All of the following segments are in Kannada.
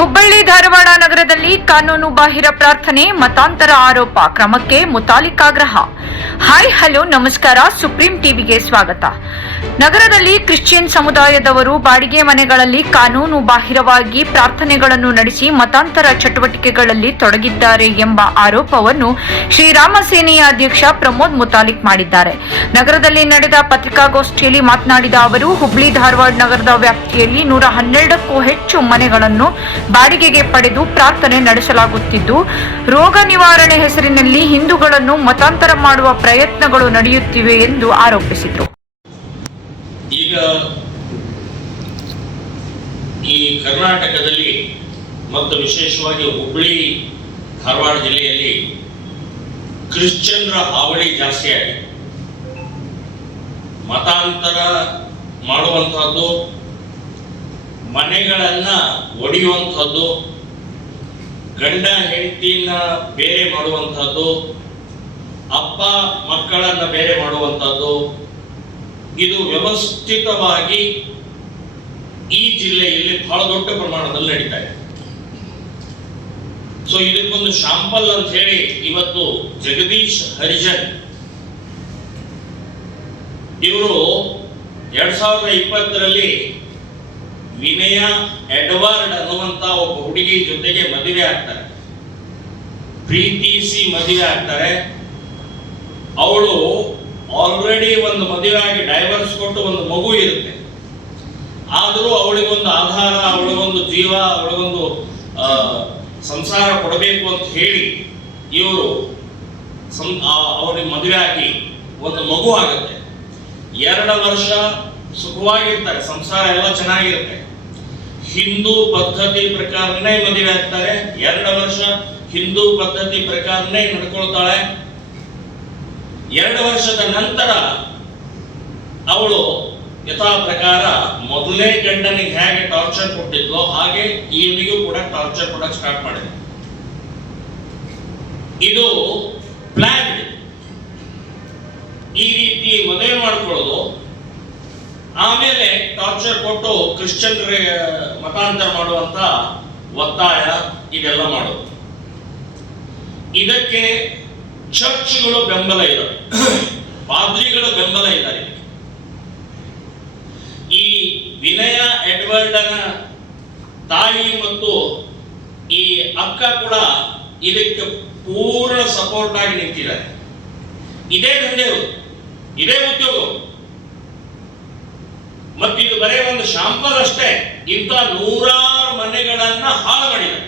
ಹುಬ್ಬಳ್ಳಿ ಧಾರವಾಡ ನಗರದಲ್ಲಿ ಕಾನೂನು ಬಾಹಿರ ಪ್ರಾರ್ಥನೆ ಮತಾಂತರ ಆರೋಪ ಕ್ರಮಕ್ಕೆ ಮುತಾಲಿಕ್ ಆಗ್ರಹ. ಹಾಯ್ ಹಲೋ ನಮಸ್ಕಾರ, ಸುಪ್ರೀಂ ಟಿವಿಗೆ ಸ್ವಾಗತ. ನಗರದಲ್ಲಿ ಕ್ರಿಶ್ಚಿಯನ್ ಸಮುದಾಯದವರು ಬಾಡಿಗೆ ಮನೆಗಳಲ್ಲಿ ಕಾನೂನು ಬಾಹಿರವಾಗಿ ಪ್ರಾರ್ಥನೆಗಳನ್ನು ನಡೆಸಿ ಮತಾಂತರ ಚಟುವಟಿಕೆಗಳಲ್ಲಿ ತೊಡಗಿದ್ದಾರೆ ಎಂಬ ಆರೋಪವನ್ನು ಶ್ರೀರಾಮ ಸೇನೆಯ ಅಧ್ಯಕ್ಷ ಪ್ರಮೋದ್ ಮುತಾಲಿಕ್ ಮಾಡಿದ್ದಾರೆ. ನಗರದಲ್ಲಿ ನಡೆದ ಪತ್ರಿಕಾಗೋಷ್ಠಿಯಲ್ಲಿ ಮಾತನಾಡಿದ ಅವರು, ಹುಬ್ಬಳ್ಳಿ ಧಾರವಾಡ ನಗರದ ವ್ಯಾಪ್ತಿಯಲ್ಲಿ 112ಕ್ಕೂ ಹೆಚ್ಚು ಮನೆಗಳನ್ನು ಬಾಡಿಗೆಗೆ ಪಡೆದು ಪ್ರಾರ್ಥನೆ ನಡೆಸಲಾಗುತ್ತಿದ್ದು, ರೋಗ ನಿವಾರಣೆ ಹೆಸರಿನಲ್ಲಿ ಹಿಂದೂಗಳನ್ನು ಮತಾಂತರ ಮಾಡುವ ಪ್ರಯತ್ನಗಳು ನಡೆಯುತ್ತಿವೆ ಎಂದು ಆರೋಪಿಸಿದರು. ಈಗ ಈ ಕರ್ನಾಟಕದಲ್ಲಿ ಮತ್ತು ವಿಶೇಷವಾಗಿ ಹುಬ್ಬಳ್ಳಿ ಧಾರವಾಡ ಜಿಲ್ಲೆಯಲ್ಲಿ ಕ್ರಿಶ್ಚಿಯನ್ರ ಹಾವಳಿ ಜಾಸ್ತಿ ಆಗಿದೆ. ಮತಾಂತರ ಮಾಡುವಂತಹದ್ದು, ಮನೆಗಳನ್ನ ಒಡೆಯುವಂಥದ್ದು, ಗಂಡ ಹೆಂಡತಿನ ಬೇರೆ ಮಾಡುವಂಥದ್ದು, ಅಪ್ಪ ಮಕ್ಕಳನ್ನ ಬೇರೆ ಮಾಡುವಂಥದ್ದು, ಇದು ವ್ಯವಸ್ಥಿತವಾಗಿ ಈ ಜಿಲ್ಲೆಯಲ್ಲಿ ಬಹಳ ದೊಡ್ಡ ಪ್ರಮಾಣದಲ್ಲಿ ನಡೀತಾ ಇದೆ. ಸೊ ಇದಕ್ಕೊಂದು ಶಾಂಪಲ್ ಅಂತ ಹೇಳಿ ಇವತ್ತು ಜಗದೀಶ್ ಹರಿಜನ್ ಇವರು 2020ರಲ್ಲಿ ವಿನಯ ಎಡ್ವರ್ಡ್ ಅನ್ನುವಂತ ಒಬ್ಬ ಹುಡುಗಿ ಜೊತೆಗೆ ಮದುವೆ ಆಗ್ತಾರೆ, ಪ್ರೀತಿಸಿ ಮದುವೆ ಆಗ್ತಾರೆ. ಅವಳು ಆಲ್ರೆಡಿ ಒಂದು ಮದುವೆ ಆಗಿ ಡೈವರ್ಸ್ ಕೊಟ್ಟು ಒಂದು ಮಗು ಇರುತ್ತೆ. ಆದರೂ ಅವಳಿಗೊಂದು ಆಧಾರ, ಅವಳಿಗೊಂದು ಜೀವ, ಅವಳಿಗೊಂದು ಸಂಸಾರ ಕೊಡಬೇಕು ಅಂತ ಹೇಳಿ ಇವರು ಅವ್ರಿಗೆ ಮದುವೆ ಆಗಿ ಒಂದು ಮಗು ಆಗುತ್ತೆ. 2 ವರ್ಷ ಸುಖವಾಗಿರ್ತಾರೆ, ಸಂಸಾರ ಎಲ್ಲ ಚೆನ್ನಾಗಿರುತ್ತೆ. ಹಿಂದೂ ಪದ್ಧತಿ ಪ್ರಕಾರನೇ ಮದುವೆ ಆಗ್ತಾರೆ. 2 ವರ್ಷ ಹಿಂದೂ ಪದ್ಧತಿ ಪ್ರಕಾರನೇ ನಡ್ಕೊಳ್ತಾಳೆ. 2 ವರ್ಷದ ನಂತರ ಅವಳು ಯಥಾ ಪ್ರಕಾರ ಮೊದಲನೇ ಗಂಡನಿಗೆ ಹೇಗೆ ಟಾರ್ಚರ್ ಕೊಟ್ಟಿದ್ಲೋ ಹಾಗೆ ಇವನಿಗೂ ಕೂಡ ಟಾರ್ಚರ್ ಕೊಡಕ್ಕೆ ಸ್ಟಾರ್ಟ್ ಮಾಡಿದೆ. ಇದು ಪ್ಲಾನ್. ಈ ರೀತಿ ಮದುವೆ ಮಾಡ್ಕೊಳ್ಳೋದು, ಆಮೇಲೆ ಟಾರ್ಚರ್ ಕೊಟ್ಟು ಕ್ರಿಶ್ಚಿಯನ್ರ ಮತಾಂತರ ಮಾಡುವಂತ ಒತ್ತಾಯ, ಇದೆಲ್ಲ ಮಾಡೋದು. ಇದಕ್ಕೆ ಚರ್ಚ್ಗಳು ಬೆಂಬಲ ಇದ್ದಾರೆ, ಪಾದ್ರಿಗಳು ಬೆಂಬಲ ಇದ್ದಾರೆ. ಈ ವಿನಯ ಎಡ್ವರ್ಡನ ತಾಯಿ ಮತ್ತು ಈ ಅಕ್ಕ ಕೂಡ ಇದಕ್ಕೆ ಪೂರ್ಣ ಸಪೋರ್ಟ್ ಆಗಿ ನಿಂತಿದ್ದಾರೆ. ಇದೇ ದಂಧೆ, ಇದೇ ಉದ್ಯೋಗ. ಮತ್ತಿದು ಬರೇ ಒಂದು ಶಾಂಪಲ್ ಅಷ್ಟೇ. ಇಂಥ 100 ಮನೆಗಳನ್ನ ಹಾಳು ಮಾಡಿದ್ದಾರೆ,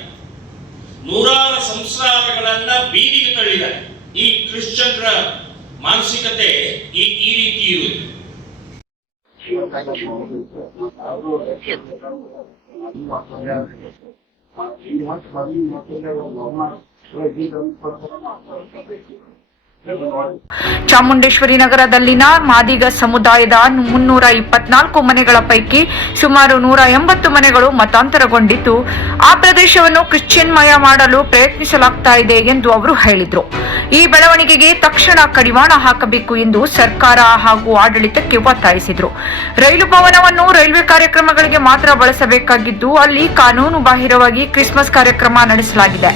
100 ಸಂಸಾರಗಳನ್ನ ಬೀದಿಗೆ ತಳ್ಳಿದ್ದಾರೆ. ಈ ಕ್ರಿಶ್ಚಿಯನ್ರ ಮಾನಸಿಕತೆ ಈ ರೀತಿ ಇರುವುದು. ಚಾಮುಂಡೇಶ್ವರಿ ನಗರದಲ್ಲಿನ ಮಾದಿಗ ಸಮುದಾಯದ 324 ಮನೆಗಳ ಪೈಕಿ ಸುಮಾರು 180 ಮನೆಗಳು ಮತಾಂತರಗೊಂಡಿದ್ದು, ಆ ಪ್ರದೇಶವನ್ನು ಕ್ರಿಶ್ಚಿಯನ್ ಮಯ ಮಾಡಲು ಪ್ರಯತ್ನಿಸಲಾಗ್ತಾ ಇದೆ ಎಂದು ಅವರು ಹೇಳಿದರು. ಈ ಬೆಳವಣಿಗೆಗೆ ತಕ್ಷಣ ಕಡಿವಾಣ ಹಾಕಬೇಕು ಎಂದು ಸರ್ಕಾರ ಹಾಗೂ ಆಡಳಿತಕ್ಕೆ ಒತ್ತಾಯಿಸಿದರು. ರೈಲು ಭವನವನ್ನು ರೈಲ್ವೆ ಕಾರ್ಯಕ್ರಮಗಳಿಗೆ ಮಾತ್ರ ಬಳಸಬೇಕಾಗಿದ್ದು, ಅಲ್ಲಿ ಕಾನೂನು ಬಾಹಿರವಾಗಿ ಕ್ರಿಸ್ಮಸ್ ಕಾರ್ಯಕ್ರಮ ನಡೆಸಲಾಗಿದೆ.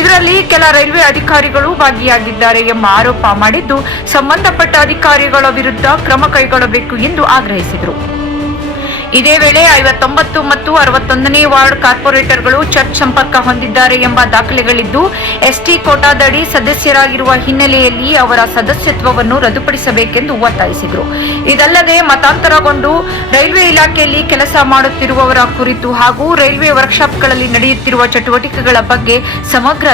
ಇದರಲ್ಲಿ ಕೆಲ ರೈಲ್ವೆ ಅಧಿಕಾರಿಗಳು ಭಾಗಿಯಾಗಿದ್ದಾರೆ ಎಂಬ ಆರೋಪ ಮಾಡಿದ್ದು, ಸಂಬಂಧಪಟ್ಟ ಅಧಿಕಾರಿಗಳ ವಿರುದ್ಧ ಕ್ರಮ ಕೈಗೊಳ್ಳಬೇಕು ಎಂದು ಆಗ್ರಹಿಸಿದರು. ಇದೇ ವೇಳೆ 59 ಮತ್ತು 61ನೇ ವಾರ್ಡ್ ಕಾರ್ಪೊರೇಟರ್ಗಳು ಚರ್ಚ್ ಸಂಪರ್ಕ ಹೊಂದಿದ್ದಾರೆ ಎಂಬ ದಾಖಲೆಗಳಿದ್ದು, ಎಸ್ಟಿ ಕೋಟಾದಡಿ ಸದಸ್ಯರಾಗಿರುವ ಹಿನ್ನೆಲೆಯಲ್ಲಿ ಅವರ ಸದಸ್ಯತ್ವವನ್ನು ರದ್ದುಪಡಿಸಬೇಕೆಂದು ಒತ್ತಾಯಿಸಿದರು. ಇದಲ್ಲದೆ ಮತಾಂತರಗೊಂಡು ರೈಲ್ವೆ ಇಲಾಖೆಯಲ್ಲಿ ಕೆಲಸ ಮಾಡುತ್ತಿರುವವರ ಕುರಿತು ಹಾಗೂ ರೈಲ್ವೆ ವರ್ಕ್ಶಾಪ್ಗಳಲ್ಲಿ ನಡೆಯುತ್ತಿರುವ ಚಟುವಟಿಕೆಗಳ ಬಗ್ಗೆ ಸಮಗ್ರ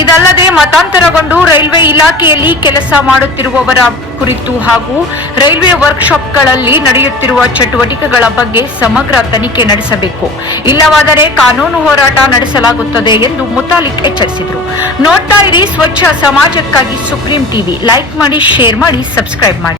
ಇದಲ್ಲದೆ ಮತಾಂತರಗೊಂಡು ರೈಲ್ವೆ ಇಲಾಖೆಯಲ್ಲಿ ಕೆಲಸ ಮಾಡುತ್ತಿರುವವರ ಕುರಿತು ಹಾಗೂ ರೈಲ್ವೆ ವರ್ಕ್ಶಾಪ್ಗಳಲ್ಲಿ ನಡೆಯುತ್ತಿರುವ ಚಟುವಟಿಕೆಗಳ ಬಗ್ಗೆ ಸಮಗ್ರ ತನಿಖೆ ನಡೆಸಬೇಕು. ಇಲ್ಲವಾದರೆ ಕಾನೂನು ಹೋರಾಟ ನಡೆಸಲಾಗುತ್ತದೆ ಎಂದು ಮುತಾಲಿಕ್ ಎಚ್ಚರಿಸಿದರು. ನೋಡ್ತಾ ಇರಿ ಸ್ವಚ್ಛ ಸಮಾಜಕ್ಕಾಗಿ ಸುಪ್ರೀಂ ಟಿವಿ. ಲೈಕ್ ಮಾಡಿ, ಶೇರ್ ಮಾಡಿ, ಸಬ್ಸ್ಕ್ರೈಬ್ ಮಾಡಿ.